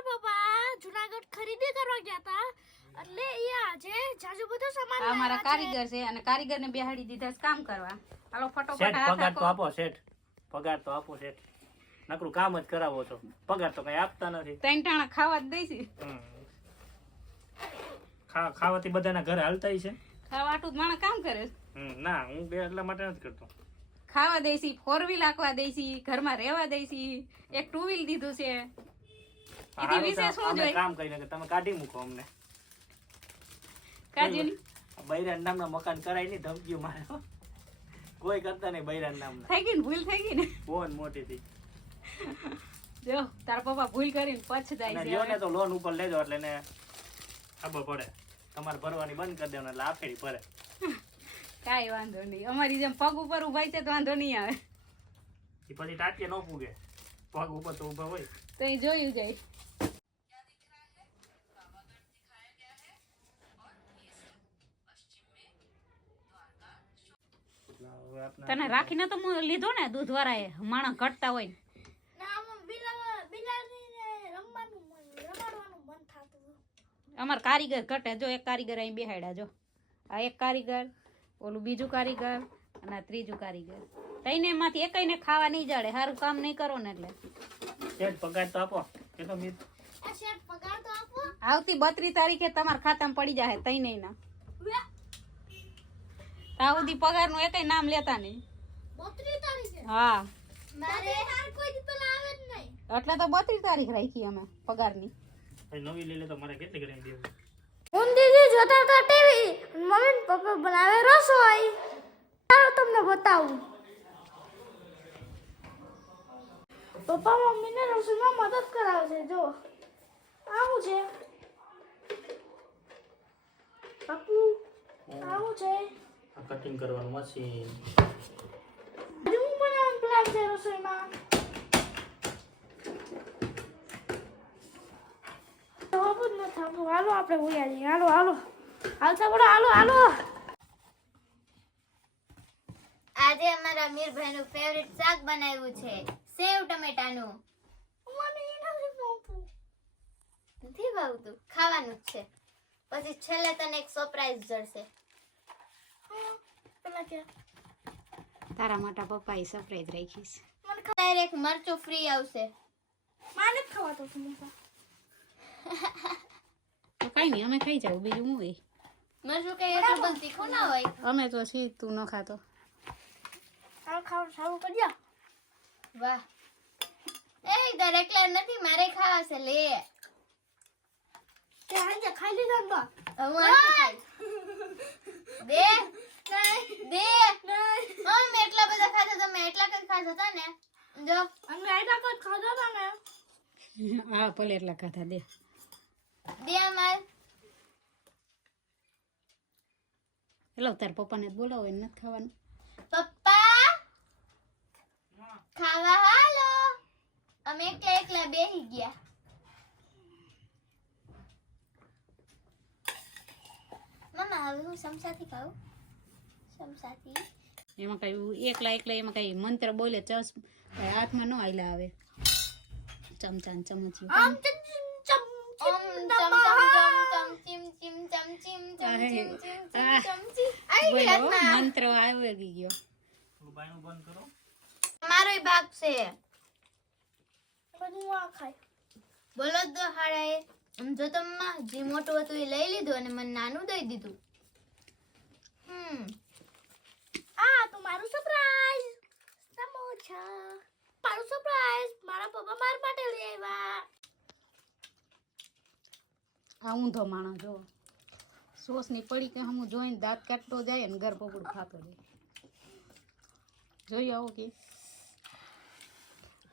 મારા પપ્પા જુનાગઢ ખરીદી કરવા ગયા હતા એટલે એ આજે જાજુ બધો સામાન આ મારા કારીગર છે અને કારીગરને બેહાડી દીધા છે કામ કરવા. હાલો ફટોફટ શેઠ હાથ પગાર તો આપો. આપો શેઠ, પગાર તો આપો શેઠ. નકરું કામ જ કરાવો છો, પગાર તો કઈ આપતા નથી. ત્રણ ટાણા ખાવા જ દઈશી. ખાવાથી બધાના ઘરે હાલતા છે. ખાવા આટલું જ માણસ કામ કરે છે. ના હું બે એટલા માટે નથી કરતો. ખાવા દઈશી, 4 વ્હીલ આખવા દઈશી, ઘરમાં રહેવા દઈશી, એક 2 વ્હીલ દીધું છે. એથી વિશેષ શું અમે જોઈએ? કામ કરીને કે તમે કાઢી મૂકો અમને. કાજુની બૈરાન નામના મકાન કરાય નહીં, ધમકીઓ મારે હો. કોઈ કરતા નહીં બૈરાન નામના. થઈ ગઈ ને ભૂલ થઈ ગઈ ને. ફોન મોટી થઈ. જો તારા પપ્પા ભૂલ કરીને પછતાય અને છે લ્યો ને હવે. તો લોન ઉપર લેજો એટલે એને ખબર પડે. તમારે ભરવાની બંધ કરી દેવાનું એટલે આફેડી ભરે. કાંઈ વાંધો નહીં, અમારી જેમ પગ ઉપર ઉભાઈ છે તો વાંધો નહીં આવે. એ પછી ટાંટીએ ન પૂગે, પગ ઉપર તો ઊભા હોય. તો એ જોયું જાય. હવે આપણે તને રાખીને તો લીધો ને દૂધ વાળાએ, માણસ ઘટતા હોય ને. ના આમાં બિલાડીને રમાડવાનું મન થતું. અમાર કારીગર ઘટે. જો એક કારીગર અહીં બેહાડ્યા. જો આ એક કારીગર, ઓલું બીજું કારીગર અને આ ત્રીજું કારીગર. તઈને એમાંથી એકઈને ખાવા નહીં જડે. સારું કામ નહીં કરો ને એટલે. શેઠ પગાર તો આપો. કે તો મિત આ શેઠ પગાર તો આપો. આવતી 32 તારીખે તમારા ખાતામાં પડી જાય તઈને ના. વે, ત્યાં સુધી પગારનું એકેય નામ લેતા નહીં. 32 તારીખે હા મારે કોઈ દી પેલા આવે જ નહીં. એટલે તો 32 તારીખ રાખી અમે પગારની. નવી લઈ લે તો મારે કેટલી કરી દેવું. હું દીદી જોતા હતા ટીવી, મમ્મી ને પપ્પા બનાવે રસોઈ. ચાલો તમને બતાવું. પપ્પા મમ્મીને રસોઈમાં મદદ કરાવે છે. જો આવું છે પપ્પુ, આવું છે. આ કટિંગ કરવાનું મશીન. હું બનાવવાનું પ્લાન છે રસોઈમાં. જવાબ જ નથી આપતો. હાલો આપણે બોલ્યા જઈએ. હાલો હાલો હાલતા પડો. હાલો હાલો. આજે અમારા મીરભાઈનું ફેવરિટ શાક બનાવ્યું છે, સેવ ટમેટાનું. મને એ નથી ભાવતું. નથી ભાવતું? ખાવાનું જ છે. પછી છેલ્લે તને એક સરપ્રાઈઝ જડશે. પેલા કે તારા માટે પપ્પાએ સરપ્રાઈઝ રાખીશ. મને ડાયરેક્ટ મરચું ફ્રી આવશે. માને જ ખવાતો સમોસા. તો કઈ નહીં, અમે ખાઈ જાવ. બીજું હું હોય. મરચું કઈ એટલું બધું તીખું ના હોય. અમે તો છી તું ન ખાતો. તારું ખાવાનું સારું કરજો. વાહ, એ તારે એકલા નથી, મારે ખાવા છે. લે તે આજે ખાઈ લીધા ને બા. હું આથી ખાઈશ. દે દે. હા, મેં એટલા બધા ખાધા, તમે એટલા કઈ ખાધા હતા ને. જો અને આયતા કોઈ ખાધા હતા ને. હા ભલે એટલા ખાધા દે. દે અમાર. હેલો તાર પપ્પાને જ બોલાવો, એને નથી ખાવાનું. પપ્પા ખાવા હાલો. અમે એકલા એકલા બેહી ગયા. મમ્મા હવે હું સમસાથી ખાઉં. સમસાથી એમાં કઈ એકલા એકલા એમાં કઈ મંત્ર બોલે ચસ હાથમાં ન આયલા આવે. ચમચા ને ચમચિયું. આમ ચમ ચમ ઓમ ચમ ચમ ચમ ચમ ચમ ચમ ચમ ચમ ચમ ચમ ચમ ચમ. આવી બોલો, ગયા હાથમાં. મંત્ર આવી ગયો. બાયણું બંધ કરો. મારોય ભાગ છે. બધું આ ખાય. બોલો તો હાડાએ. જો તમે જે મોટું હતું એ લઈ લીધું અને મને નાનું દઈ દીધું. આ તો મારું સરપ્રાઈઝ સમોસા. મારું સરપ્રાઈઝ મારા પપ્પા મારા માટે લઈ આવ્યા. આ ઊંધો માણસ જો સોસ ની પડી કે હમું જોઈને દાંત કાઢતો જાય ને ઘર પકડ ખાતો જાય. જોઈ આવો કે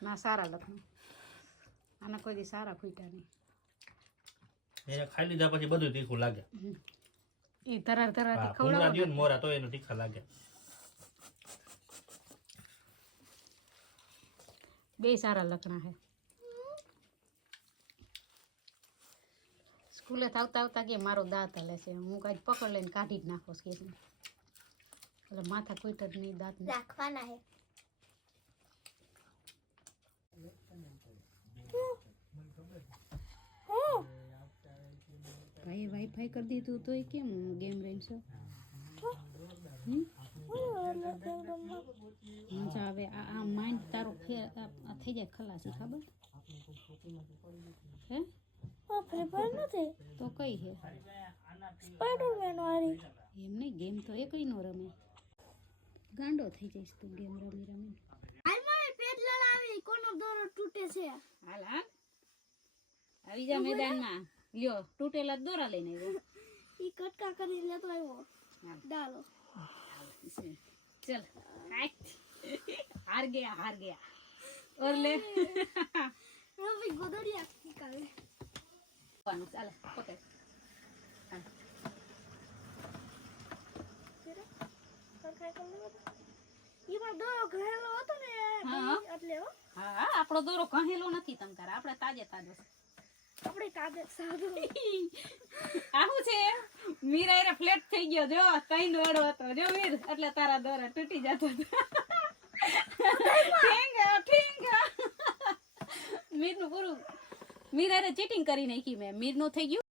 ના સારા લખન આના કોઈ દી સારા ખૂટ્યા નહીં. એને ખાઈ લીધા પછી બધું તીખું લાગે. એ ધરાર ધરારથી ભૂંગળા ખવડાવો દ્યો ને મોરા તો એનું તીખા લાગે. બે સારા લખણા હે. સ્કૂલે આવતા આવતા કે મારો દાંત હલે છે, હું કાંઈ પકડ લઈને કાઢી જ નાખો કે એટલે માથા કોઈ જ નહીં દાંત નહીં. રાખવાના હે. વાઈફાઈ કરી દીધું તોય કેમ ગેમ રહીશો મજા આવે આ માઇન્ડ તારો આ થઈ જાય ખલાસી ખબર હે ફ્રી ફાયર નથી તો કઈ હે સ્પાઈડરમેન વાળી એમ નહીં ગેમ તો એકય નો રમે ગાંડો થઈ જઈશ તું ગેમ રમી રમી હાલ મારે પેટ લડાવી કોનો દોરો તૂટે છે હાલ હાલ આવી જા મેદાનમાં લ્યો તૂટેલા દોરા લઈને આવ્યો ઈ કટકા કરી લેતો આવ્યો હાલ ડાલો चल हार गया और ले રવિ ગોદડિયા નીકાળે ચાલ પકડ ઈમાં દોરો ઘરેલો હતો ને હા. એટલે હો હા આપણો દોરો કહેલો નથી તમતાર આપણે તાજે તાજો આપણે તાજે સાદો આવું છે મીરા એરે ફ્લેટ થઈ ગયો જો તૈન વડો હતો જો વીર એટલે તારા દોરા તૂટી જતો ઠીંગા મીરનું પૂરું મીરા ચીટિંગ કરી નાખી મેં મીરનું થઈ ગયું